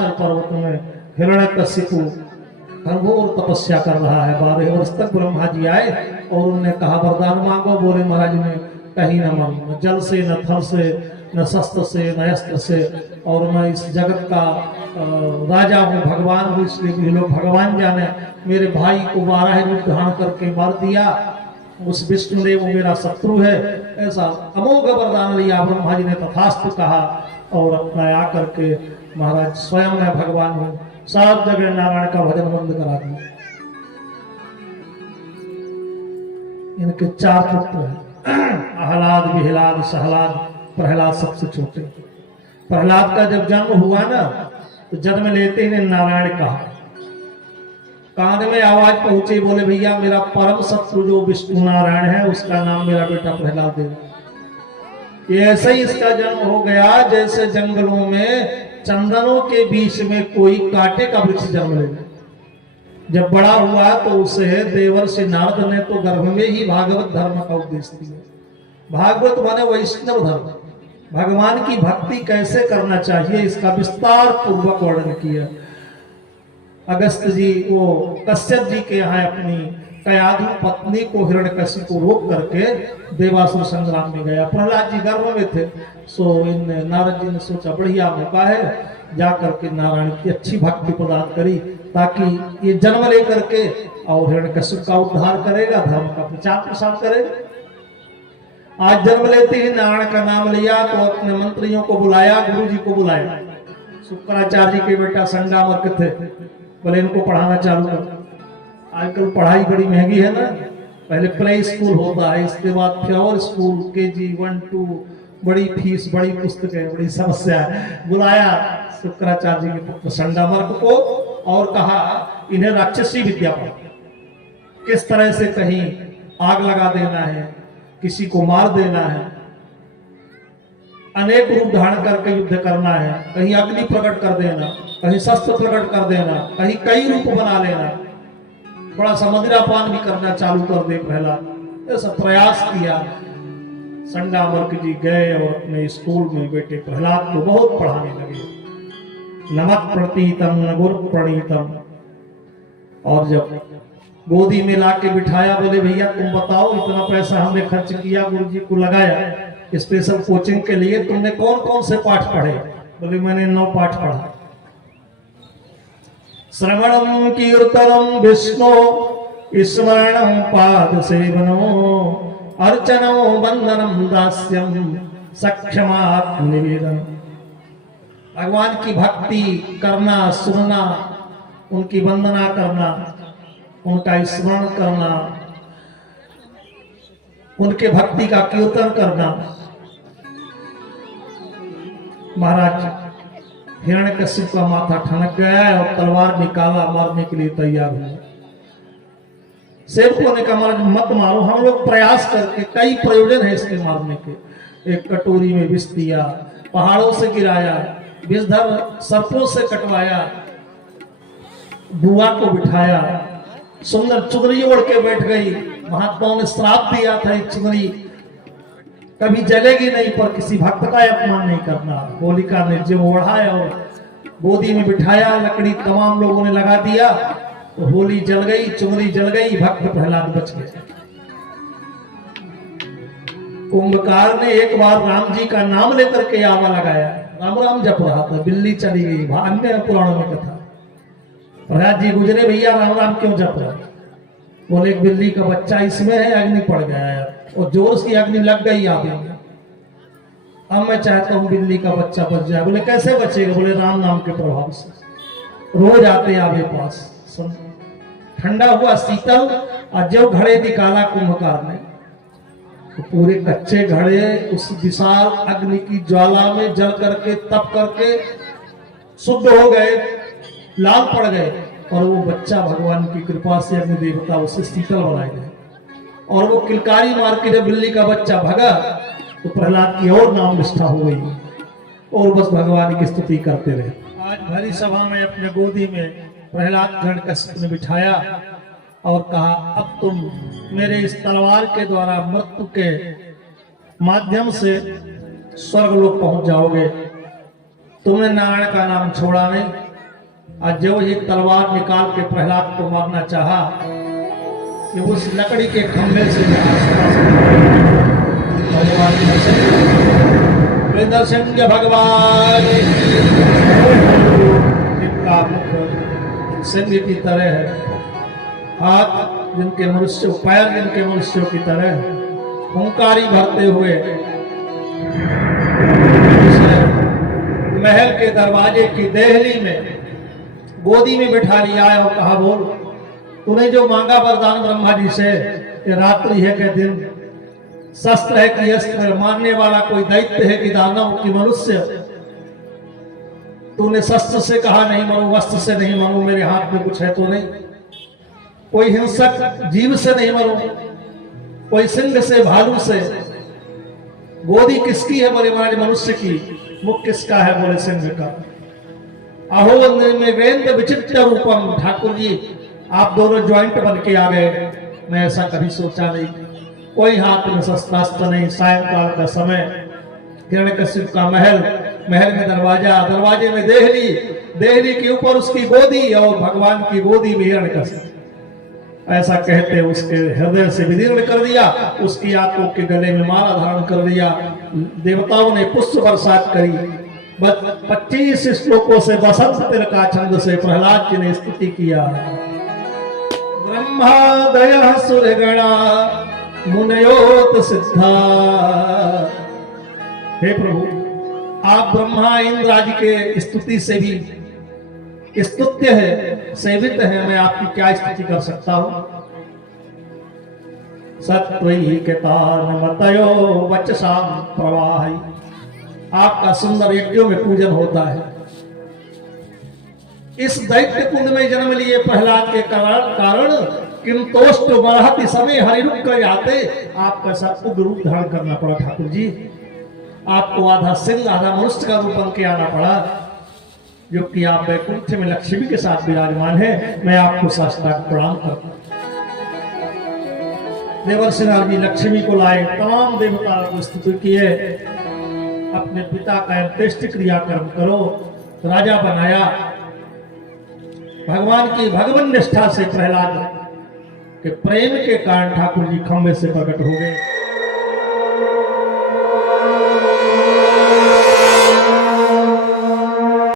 हिमाचल पर्वत में हिरण्यकशिपु घनघोर तपस्या कर रहा है। 12 वर्ष तक ब्रह्मा जी आए और उन्होंने कहा वरदान मांगो। बोले महाराज ने कहीं न मांगो, न जल से, न थल से, न शस्त्र से, न अस्त्र से, और मैं इस जगत का राजा हूँ, भगवान हूँ, इसलिए भी लोग भगवान जाने। मेरे भाई को 12 रूप धारण करके मार दिया, उस विष्णुदेव मेरा शत्रु है। ऐसा अमोघ वरदान लिया। ब्रह्मा जी ने तथास्तु कहा और अपना आकर के महाराज स्वयं मैं भगवान हूँ, सब जगह नारायण का भजन बंद करा दिया। इनके 4 पुत्र हैं, आह्लाद, विहलाद, सहलाद, प्रहलाद सबसे छोटे। प्रहलाद का जब जन्म हुआ ना तो जन्म लेते ही नारायण कहा। कान में आवाज पहुंचे, बोले भैया मेरा परम शत्रु जो विष्णु नारायण है उसका नाम मेरा बेटा प्रहलाद दे। ऐसे ही इसका जन्म हो गया जैसे जंगलों में चंदनों के बीच में कोई कांटे का वृक्ष जन्म ले। जब बड़ा हुआ तो उसे देवर्षि नारद ने तो गर्भ में ही भागवत धर्म का उपदेश दिया। भागवत माने वैष्णव धर्म, भगवान की भक्ति कैसे करना चाहिए इसका विस्तार पूर्वक वर्णन किया। अगस्त जी वो कश्यप जी के यहाँ अपनी कयाधु पत्नी को हिरण्यकशिपु को रोक करके देवासुर संग्राम में गया। प्रहलाद जी गर्भ में थे, सो इन नारद जी ने सोचा बढ़िया मौका है, जा करके नारायण की अच्छी भक्ति प्रदान करी ताकि ये जन्म लेकर के और हिरण्यकशिपु का उद्धार करेगा, धर्म का प्रचार प्रसार करेगा। आज जन्म लेते ही नारायण का नाम लिया तो अपने मंत्रियों को बुलाया, गुरु जी को बुलाया। शुक्राचार्य जी के बेटा संगामर्क थे, बोले इनको पढ़ाना चालू कर। आजकल पढ़ाई बड़ी महंगी है ना, पहले प्ले स्कूल होता है, इसके बाद फिर और स्कूल KG 1 2, बड़ी फीस, बड़ी पुस्तकें, बड़ी समस्या है। बुलाया शुक्राचार्य जी के पुत्र संगामर्क को और कहा इन्हें राक्षसी विद्या पढ़ाओ, किस तरह से कहीं आग लगा देना है, किसी को मार देना है, अनेक रूप धारण करके युद्ध करना है, कहीं अग्नि प्रकट कर देना, कहीं शस्त्र प्रकट कर देना, कहीं कई रूप बना लेना, बड़ा समुद्रापान भी करना चालू कर दे। प्रहलाद ऐसा प्रयास किया। संगामर्क जी गए और अपने स्कूल में बेटे प्रहलाद को बहुत पढ़ाने लगे। नमक प्रतीतम न गुर प्रणीतम। और जब गोदी में लाके बिठाया, बोले भैया तुम बताओ इतना पैसा हमने खर्च किया, गुरु जी को लगाया स्पेशल कोचिंग के लिए, तुमने कौन कौन से पाठ पढ़े? बोले मैंने 9 पाठ पढ़ा। श्रवणम कीर्तनम विष्णु स्मरणम पाद सेवनो अर्चनो वंदनम दास्यम सक्षमात्म निवेदन। भगवान की भक्ति करना, सुनना, उनकी वंदना करना, उनका स्मरण करना, उनके भक्ति का कीर्तन करना। महाराज हिरण्यकशिपु का माथा ठनक गया और तलवार निकाला, मारने के लिए तैयार हुआ। सेवकों ने कहा मत मारो, हम लोग प्रयास करके, कई प्रयोजन है इसके मारने के। एक कटोरी में विष दिया, पहाड़ों से गिराया, विषधर सर्पों से कटवाया, बुआ को बिठाया, सुंदर चुनरी ओढ़ के बैठ गई। महात्माओं ने श्राप दिया था एक चुनरी कभी जलेगी नहीं, पर किसी भक्त का अपमान नहीं करना। होलिका ने जब ओढ़ाया और गोदी में बिठाया, लकड़ी तमाम लोगों ने लगा दिया तो होली जल गई, चुनरी जल गई, भक्त प्रहलाद बच गए। कुंभकार ने एक बार राम जी का नाम लेकर के आवा लगाया, राम राम जप रहा था, बिल्ली चली गई। अन्य पुराणों में कथा, प्रहलाद जी गुजरे, भैया राम राम क्यों जप रहा? बोले एक बिल्ली का बच्चा इसमें है, अग्नि पड़ गया है और जोर से अग्नि लग गई आगे। अब मैं चाहता हूं बिल्ली का बच्चा बच जाए। बोले कैसे बचेगा? बोले राम नाम के प्रभाव से। रोज आते आगे पास, ठंडा हुआ शीतल, और जब घड़े निकाला कुंभकार ने तो पूरे कच्चे घड़े उस विशाल अग्नि की ज्वाला में जल करके, तप करके शुद्ध हो गए, लाल पड़ गए। और वो बच्चा भगवान की कृपा से, अग्नि देवता उसे शीतल बनाए गए। और वो किलकारी मार के जब बिल्ली का बच्चा भगा तो प्रहलाद की और नाम निष्ठा हो गई और बस भगवान की स्तुति करते रहे। आज भरी सभा में अपने गोदी में प्रहलाद हिरण्यकशिपु ने बिठाया और कहा अब तुम मेरे इस तलवार के द्वारा मृत्यु के माध्यम से स्वर्ग लोक पहुंच जाओगे। तुमने नारायण का नाम छोड़ा नहीं, और जो ही तलवार निकाल के प्रहलाद को मारना चाहा कि उस लकड़ी के खंभे से सिंह भगवान का मुख सिंह की तरह है, हाथ जिनके मनुष्य, पैर जिनके मनुष्यों की तरह, हुंकारी भरते हुए महल के दरवाजे की देहली में गोदी में बिठा लिया है और कहा, बोल तूने जो मांगा वरदान ब्रह्मा जी से, कि रात्रि है कि दिन, शस्त्र है कि अस्त्र, मारने वाला कोई दैत्य है कि दानव कि मनुष्य, तूने शस्त्र से कहा नहीं मरो, वस्त्र से नहीं मरो, मेरे हाथ में कुछ है तो नहीं, कोई हिंसक जीव से नहीं मरो, कोई सिंह से, भालू से। गोदी किसकी है? बोले महाराज मनुष्य की। मुख किसका है? बोले सिंह का। अहो निर्वेंद्र विचित्र रूपम, ठाकुर जी आप दोनों ज्वाइंट बन के आ गए, मैं ऐसा कभी सोचा नहीं। कोई हाथ में शस्त्रास्त्र नहीं। सायंकाल का समय, हिरण्यकशिप का महल, महल में दरवाजा, दरवाजे में देहली, देहली के ऊपर उसकी गोदी और भगवान की गोदी में हिरण्यकशिप। ऐसा कहते उसके हृदय से विदीर्ण कर दिया, उसकी आंखों के गले में माला धारण कर दिया। देवताओं ने पुष्प बरसात करी। 25 श्लोकों से बसंत तिलका छंद से प्रहलाद जी ने स्तुति किया। ब्रह्मादय सुरगणा मुनयोत सिद्धा, हे प्रभु आप ब्रह्मा इंद्र आदि के स्तुति से भी स्तुत्य है, सेवित है, मैं आपकी क्या स्तुति कर सकता हूं। सत्वही केतानमतयो वचसाम प्रवाहि, आपका सुंदर यज्ञों में पूजन होता है। इस दैत्य कुंड में जन्म लिए प्रहलाद के कारण किंतोष्ट बढ़ती समय हरिरुक कर आते, आपका सब उग्र रूप धारण करना पड़ा ठाकुर जी। आपको आधा सिंह आधा मनुष्य का रूप बन के आना पड़ा, जो कि आप वैकुंठ में लक्ष्मी के साथ विराजमान है। मैं आपको साष्टांग प्रणाम करता हूं। देवर्षि नारद जी लक्ष्मी को लाए, तमाम देवताओं को स्तुति किए, अपने पिता का अंत्येष्टि क्रिया कर्म करो, राजा बनाया। भगवान की भगवान निष्ठा से प्रहलाद के प्रेम के कारण ठाकुर जी खंभे से प्रकट हो गए।